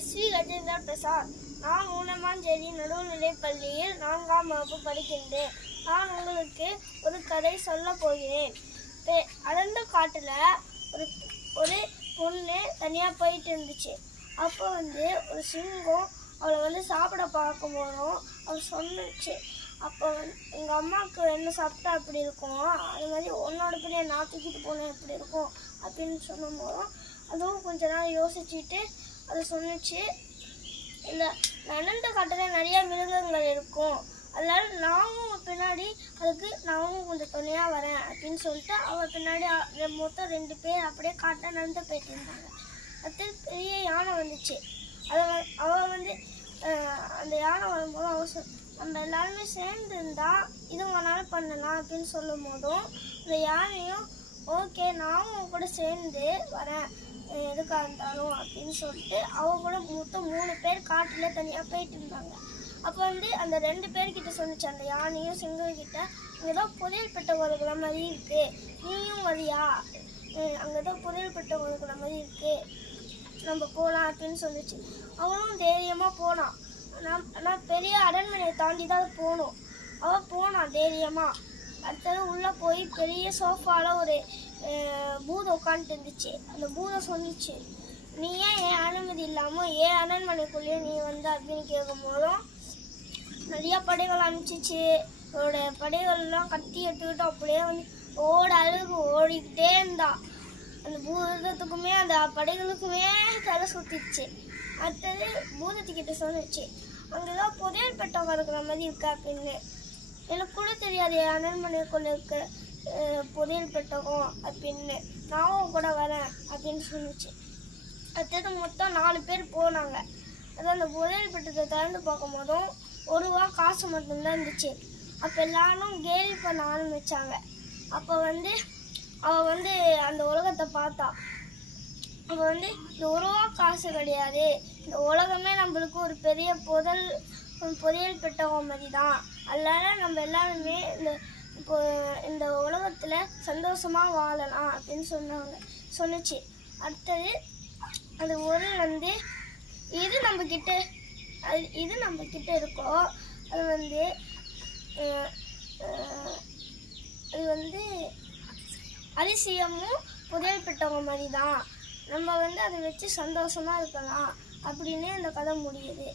SV. Gajendra Prasad. நான் 3ஆம் தேதி நடுநிலைப் பள்ளியில் 4ஆம் வகுப்பு படிக்கின்றேன். நான் உங்களுக்கு ஒரு கதை சொல்ல போகிறேன். அடர்ந்த காட்டுல ஒரு பொண்ணு தனியாக போயிட்டு இருந்துச்சு. அப்போ ஒரு சிங்கம் அவளை சாப்பிட பார்க்கும் போதும் அவள் சொன்னிச்சு, அப்போ எங்கள் அம்மாவுக்கு என்ன சாப்பிட்டா அப்படி இருக்கும், அது மாதிரி உன்னோட பிள்ளைய நான் தூக்கிட்டு போனேன் எப்படி இருக்கும் அப்படின்னு சொன்னும் போதும் அதுவும் கொஞ்ச நாள் யோசிச்சுட்டு அது சொன்னிச்சு, இந்த அடர்ந்த காட்டில் நிறைய மிருகங்கள் இருக்கும், அதனால நானும் பின்னாடி நானும் கொஞ்சம் துணையாக வரேன் அப்படின்னு சொல்லிட்டு அவள் பின்னாடி மொத்தம் 2 பேர் அப்படியே காட்ட நடந்து போயிட்டு இருந்தாங்க. அது பெரிய யானை வந்துச்சு. அவள் அந்த யானை வரும்போது அவள் நம்ம எல்லாருமே சேர்ந்து இருந்தா இது உங்களால் பண்ணலாம் அப்படின்னு சொல்லும் போதும் இந்த யானையும் ஓகே நானும் கூட சேர்ந்து வரேன் எதுக்காக இருந்தாலும் அப்படின்னு சொல்லிட்டு அவள் கூட மொத்தம் 3 பேர் காட்டில் தனியாக போயிட்டு இருந்தாங்க. அப்போ அந்த 2 பேர்கிட்ட சொன்னிச்சு, அந்த யானையும் சிங்கக்கிட்ட, அங்கேதான் புதையல் பெட்ட ஒரு மாதிரி இருக்கு, நீயும் வரியா, அங்கேதான் புதையல் பெட்ட ஒரு மாதிரி இருக்கு, நம்ம போகலாம் அப்படின்னு சொல்லிச்சு. அவனும் தைரியமாக போனான். நான் பெரிய அரண்மனையை தாண்டி தான் போகணும். அவள் போனான் தைரியமாக. அடுத்தது உள்ளே போய் பெரிய சோஃபாவில் ஒரு பூதம் உட்காந்துட்டு இருந்துச்சு. அந்த பூதம் சொன்னிச்சு, நீ ஏன் என் அனுமதி இல்லாமல் ஏன் அரண்மனைக்குள்ளேயே நீ அப்படின்னு கேட்கும் போதும் நிறையா படைகள் அனுப்பிச்சிச்சு. அவரோட படைகள்லாம் கட்டி எடுத்துக்கிட்டு அப்படியே ஓடிக்கிட்டே இருந்தா. அந்த பூதத்துக்குமே அந்த படைகளுக்குமே தலை சுத்திச்சு. அடுத்தது பூதத்துக்கிட்ட சொன்னிச்சு, அங்கேதான் புதையல் பெட்டகம் இருக்கிற மாதிரி இருக்கா அப்படின்னு. எனக்கு கூட தெரியாது அரண்மனைக்குள்ள இருக்க புதையல் பெட்டகம் அப்படின்னு, நானும் கூட வரேன் அப்படின்னு சொன்னிச்சு. அடுத்தது மொத்தம் 4 பேர் போனாங்க. அதான் அந்த புதையல் பெட்டத்தை திறந்து பார்க்கும் போதும் 1 ரூபா காசு மட்டும்தான் இருந்துச்சு. அப்போ எல்லாரும் கேலி பண்ண ஆரம்பிச்சாங்க. அப்போ அவள் அந்த உலகத்தை பார்த்தா. அப்போ இந்த 1 ரூபா காசு கிடையாது, இந்த உலகமே நம்மளுக்கு ஒரு பெரிய புதையல் பெட்டகம் மாதிரி தான், அதனால நம்ம எல்லாருமே இந்த உலகத்தில் சந்தோஷமாக வாழலாம் அப்படின்னு சொன்னிச்சு. அடுத்தது அது இது நம்ம கிட்ட இருக்கோ அது அதிசயமும் புதையல் பெட்டவங்க மாதிரி தான், நம்ம அதை வச்சு சந்தோஷமாக இருக்கலாம் அப்படின்னு அந்த கதை முடியுது.